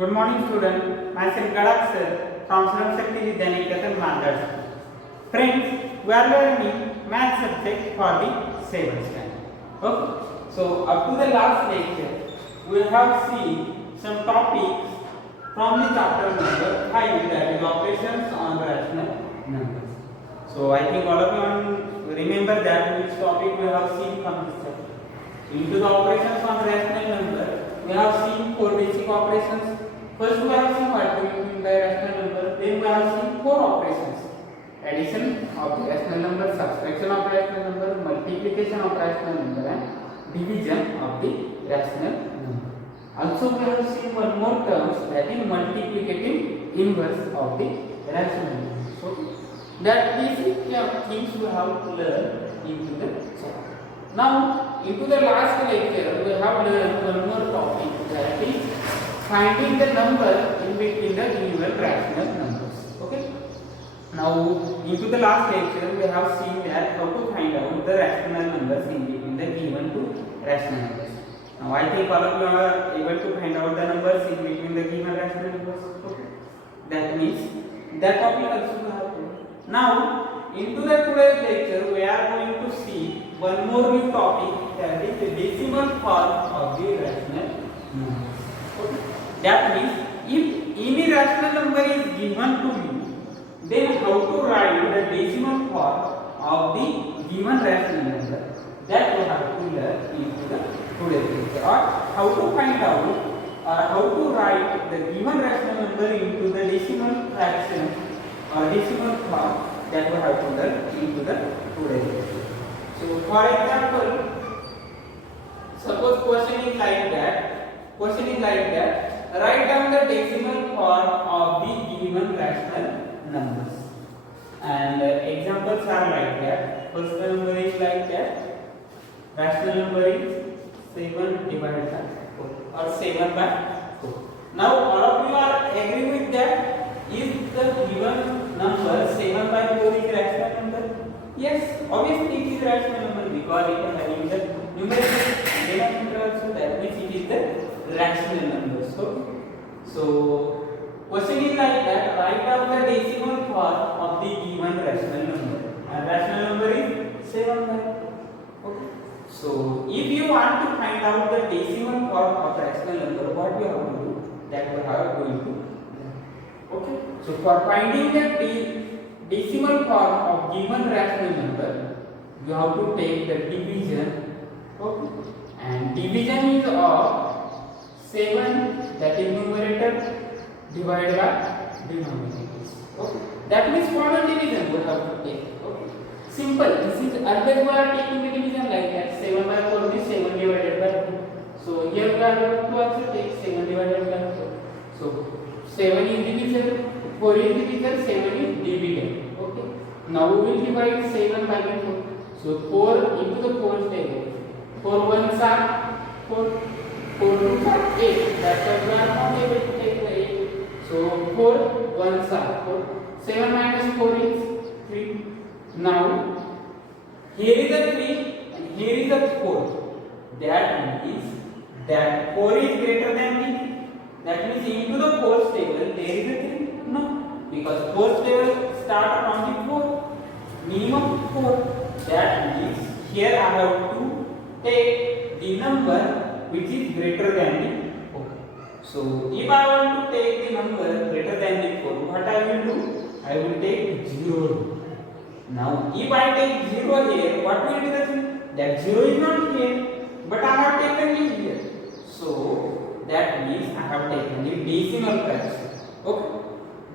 Good morning, student. Myself Gadak sir from Shakti Vidyaniketan Mandal. Friends, we are learning math subject for the 7th standard. Okay. So up to the last lecture, we have seen some topics from the chapter number 5, that is operations on rational numbers. So I think all of you remember that which topic we have seen from this chapter. Into the operations on rational number, we have seen 4 basic operations. First we have seen what we mean by rational number. Then we have seen 4 operations: addition of the rational number, subtraction of rational number, multiplication of rational number, and division of the rational number. Also we have seen one more term, that is multiplicative inverse of the rational number. So that basic things we have to learn into the chapter. Now into the last lecture we have learned one more topic, that is finding the number in between the given rational numbers. Okay. Now into the last lecture we have seen that how to find out the rational numbers in between the given two rational numbers. Now I think all of you are able to find out the numbers in between the given rational numbers. Okay. That means that topic also we have to. Now into the today's lecture we are going to see one more new topic, that is the decimal form of the rational numbers. Okay. That means if any rational number is given to you, then how to write the decimal form of the given rational number, that we have to learn into the today's lecture, or how to find out how to write the given rational number into the decimal fraction or decimal form, that we have to learn into the today's lecture. So for example, suppose question is like that. Write down the decimal form of the given rational numbers. And examples are like that. First number is like that. Rational number is 7 divided by 4 or 7 by 4. Now all of you are agree with that? Is the given number 7 by 4 is rational number? Yes, obviously it is rational number because it is having the numerator and denominator also, that means it is the rational number. So question is like that, write down the decimal form of the given rational number, and rational number is 7 by 4. Okay. So if you want to find out the decimal form of rational number, what we have to do? That we are going to learn. Okay. So for finding the decimal form of given rational number, you have to take the division. Okay. And division is of 7, that is numerator, divided by denominator. Okay. That means common division we have to take. Okay. Simple. This is always we are taking the division like that. 7 by 4 is 7 divided by 2. So here we are going to also take 7 divided by 4. So 7 is divisible, 4 is divisible, 7 is divided. Okay. Now we will divide 7 by 4. So 4 into the 4th table. 4 ones are 4. 4 2s are 8. That's why we are not able to take the 8. So 4 ones are 4. 7 minus 4 is 3. Now here is a 3 and here is a 4. That means that 4 is greater than 3. That means into the 4th table there is a 3. No, because 4th table start from the 4. Minimum 4. That means here I have to take the number which is greater than the 4. So if I want to take the number greater than the 4, what I will do? I will take 0. Now if I take 0 here, what will be the thing? That 0 is not here, but I have taken it here. So that means I have taken the decimal fraction. Okay.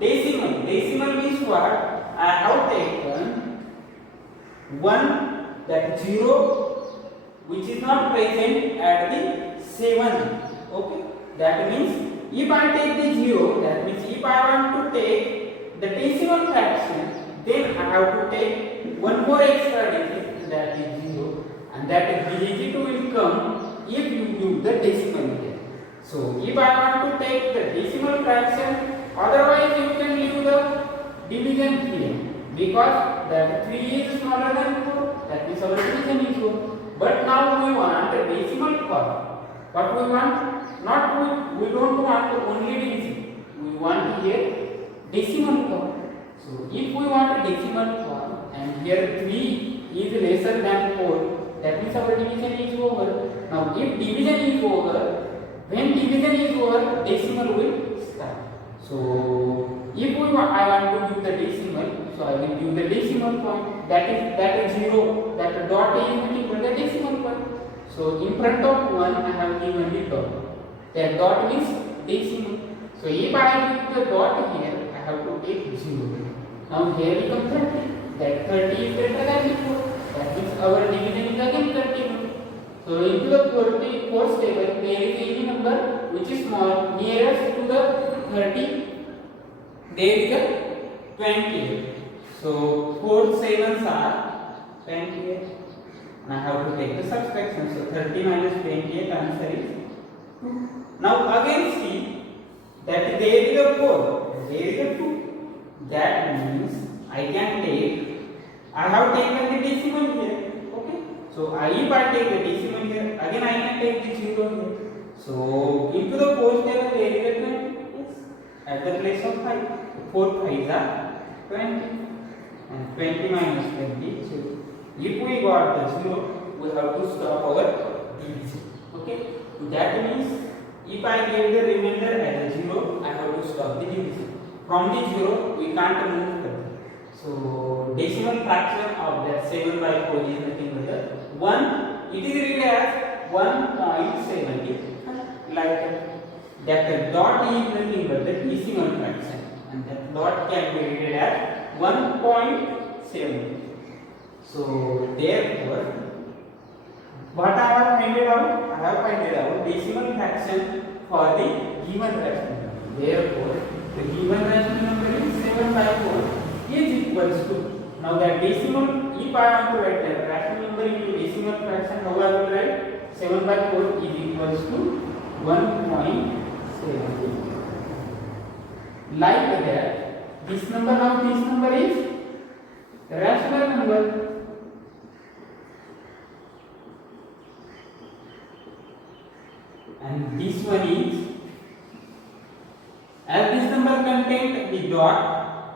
Decimal means what? I have taken 1, that 0 which is not present at the 7. Okay. That means if I take the 0, that means if I want to take the decimal fraction, then I have to take one more extra digit, that is 0, and that digit will come if you use the decimal here. So if I want to take the decimal fraction, otherwise you can leave the division here, because that 3 is smaller than 4, that means our division is 4. But now we want a decimal form. What we want? We don't want only division. decimal form. So if we want a decimal form and here 3 is lesser than 4, that means our division is over. Now if division is over, when division is over, decimal will start. So if I want to give the decimal, so I will give the decimal point. That is 0. That dot is nothing but the decimal point. So in front of 1 I have given the dot. That dot means decimal. So if I give the dot here, I have to take 0. Now here we come 30. That 30 is greater than before. That means our division is again 31. So into the 4th table, there is any number which is small nearest to the 30. There is a 28. So 4 sevens are 28. And I have to take the subtraction. So 30 minus 28, answer is 2. Now again see that there is a 4, there is a 2. That means I can take, I have taken the decimal here. Okay. So if I take the decimal here, again I can take the 0 here. So into the 4th table there is a 20. Yes. At the place of 5. 4 5s are 20. And 20 minus 20 is 0. If we got the 0, we have to stop our division. Okay. That means if I get the remainder as a 0, I have to stop the division. From the 0, we can't move further. So decimal fraction of that 7 by 4 is nothing but the 1. It is written as 1.70. Like that the dot is nothing but the decimal fraction, and that dot can be written as 1.70. So therefore, what I have found out? I have found out decimal fraction for the given rational number. Therefore, the given rational number is 7 by 4 is equals to, now that decimal, if I want to write the rational number into decimal fraction, how I will write? 7 by 4 is equals to 1.70. Like that, this number is rational number. And this one is, as this number contains the dot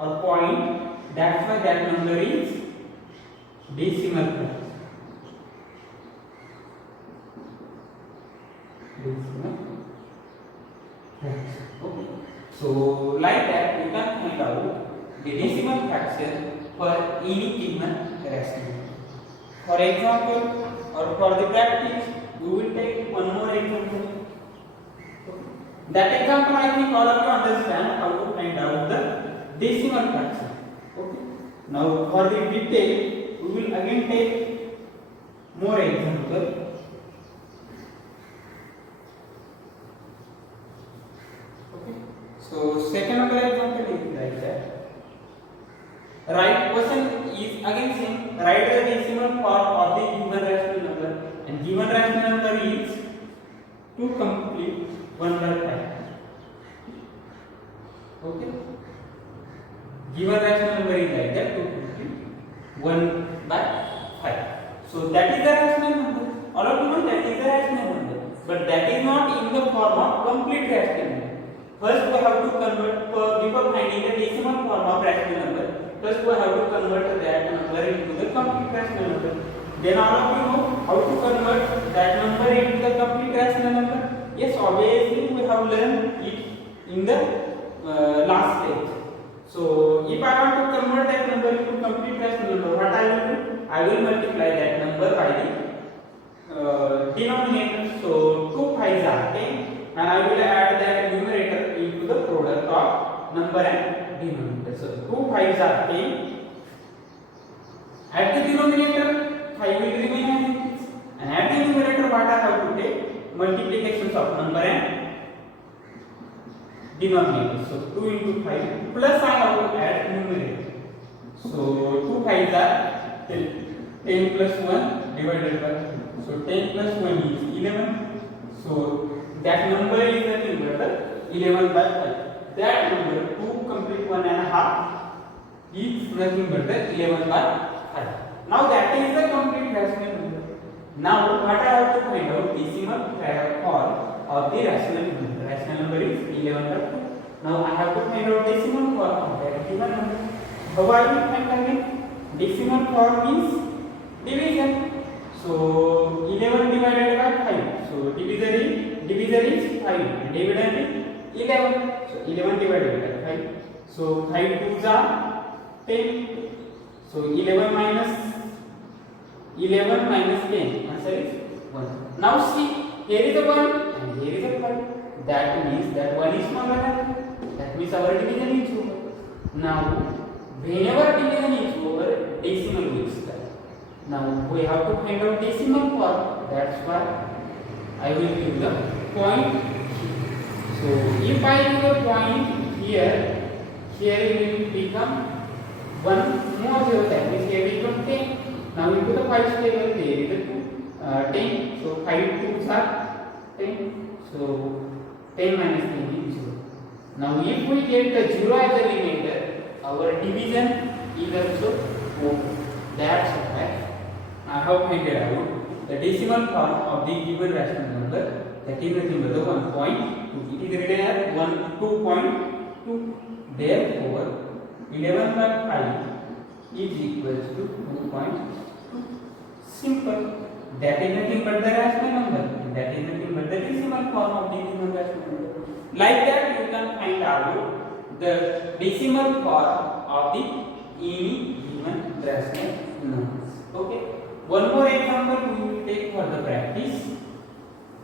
or point, that's why that number is decimal fraction. Decimal fraction. Okay. So like that you can find out the decimal fraction for any given rational number. For example, or for the practice, we will take one more example. That example I think all of you understand how to find out the decimal fraction. Okay. Now for the detail, we will again take more example. Okay. So second number example is like that. Right, question is again same. Write the decimal form of the given rational number, and given rational number is 2 complete 1 by 5. Okay. Given rational number is like that, 2 complete 1 by 5. So that is the rational number. All of you know that is the rational number, but that is not in the form of complete rational number. First we have to convert, before finding the decimal form of rational number, first we have to convert that number into the complete rational number. Then all of you know how to convert that number into the complete rational number. Yes, obviously we have learned it in the last stage. So if I want to convert that number into complete rational number, what I will do? I will multiply that number by the denominator. So 2 5s are 10, and I will add that numerator into the product of number and denominator. So 2 5s are 10. At the denominator, 5 will remain as it is, and at the numerator, what I have to take? Multiplications of number and denominator. So 2 into 5 plus I have to add numerator. So 2 5s are 10. 10 plus 1 divided by 2. So 10 plus 1 is 11. So that number is nothing but 11 by 5. That number 2 complete 1 and a half is nothing but 11 by 5. Now that is the complete rational number. Now what I have to find out decimal form of the rational number. Rational number is 11 by 5. Now I have to find out decimal form of that given number. How I will find again? Decimal form is division. So 11 divided by 5. So divisor is 5 and dividend is 11. So 11 divided by 5. So 5 2s are 10. So 11 minus 10. Answer is 1. Now see, here is a 1 and here is a 5. That means that 1 is smaller than 2. That means our division is over. Now, whenever division is over, decimal will start. Now we have to find out decimal form. That's why I will give the point. So if I give a point here it will become 1 more 0. That means here it will become 10. Now into the 5 table there is a 10. So 5 2s are 10. So 10 minus 10 is 0. Now if we get the 0 as a remainder, our division is also over. That's why I have found out the decimal form of the given rational number, that is nothing but the 1.2. It is written as 2.2. Therefore 11 by 5 is equals to 2.2. Simple. That is nothing but the rational number. That is nothing but the decimal form of the given rational number. Like that, you can find out the decimal form of the any given rational numbers. Okay. One more example we will take for the practice.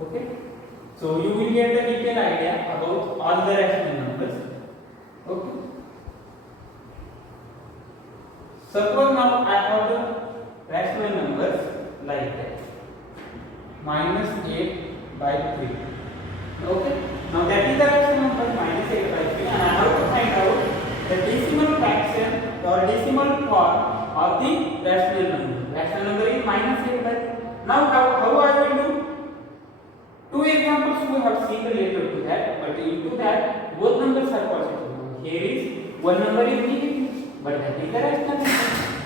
Okay. So you will get the detailed idea about all the rational numbers. Okay. Suppose now I have the rational numbers like that. Minus 8 by 3. Okay. Now that is the rational number minus 8 by 3, and I have to find out the decimal fraction or decimal form of the rational number. Rational number is minus 8 by 3. Now how I will do? Two examples we have seen related to that, but into that both numbers are positive. Here is one number is negative, but that is the rational number.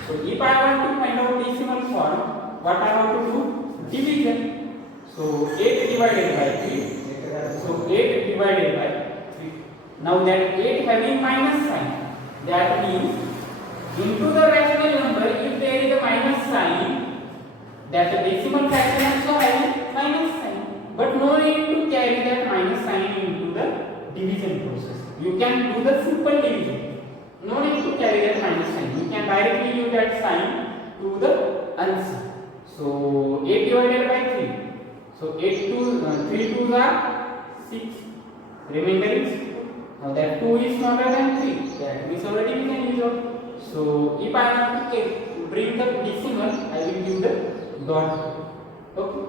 So if I want to find out decimal form, what I have to do? Division. So 8 divided by 3. So 8 divided by 3. Now that 8 having minus sign, that means into the rational number, if there is a minus sign, that the decimal fraction also having minus sign. But no need to carry that minus sign into the division process. You can do the simple division. No need to carry that minus sign. You can directly use that sign to the answer. So 8 divided by 3. So 3 2s are 6. Remainder is 2. Now that 2 is smaller than 3. That means our division is over. So if I want to bring the decimal, I will give the dot. Okay.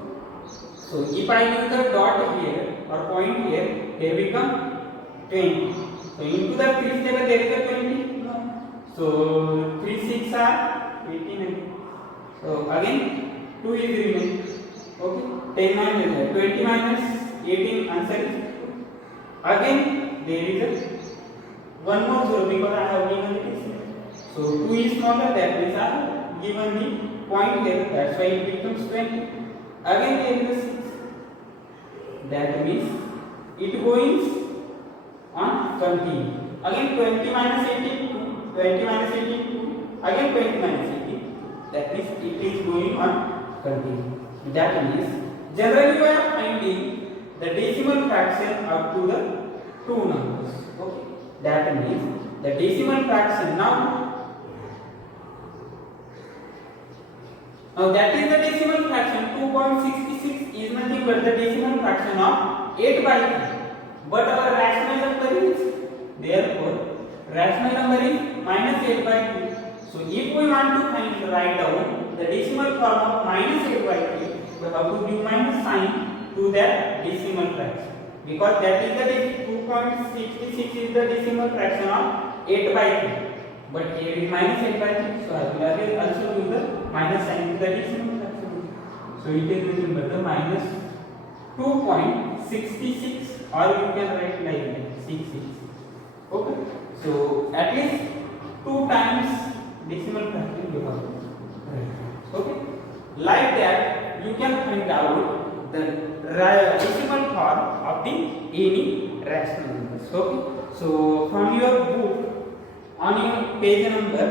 So if I give the dot here or point here, they become 20. So into the 3 table there is a 20. No. So 3 6 are 18. So again 2 is remaining. Okay. 10 minus 20 minus 18, answer is 2. Again there is a one more 0 because I have given the decimal. So 2 is smaller, that means I have given the point here. That's why it becomes 20. Again there is a 6. That means it goes on continue. Again 20 minus 18, 2. 20 minus 18, 2. Again 20 minus 18. That means it is going on continue. That means generally we are finding the decimal fraction up to the two numbers. Okay. That means the decimal fraction now that is the decimal fraction. 2.66 is nothing but the decimal fraction of 8 by 3. But our rational number is, therefore rational number is minus 8 by 3. So if we want to write down the decimal form of minus 8 by 3, we have to give minus sign to that decimal fraction, because that is the 2.66 is the decimal fraction of 8 by 3. But here is minus 8 by 3, so I will also do the minus sign to the decimal fraction. So it is nothing but the minus 2.66, or you can write like that 66. Okay. So at least 2 times decimal fraction you have to write. Okay. Like that you can find out the decimal form of the any rational numbers. Okay. So from your book, on your page number,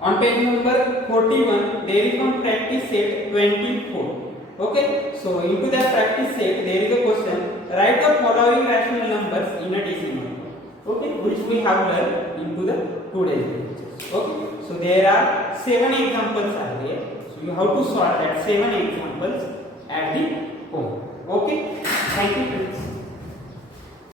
on page number 41, there is one practice set 24. Okay, so into that practice set, there is a question: write the following rational numbers in a decimal. Okay, which we have learned into the today's lectures. Okay, so there are 7 examples are there. So you have to solve that 7 examples at the home. Okay, thank you friends.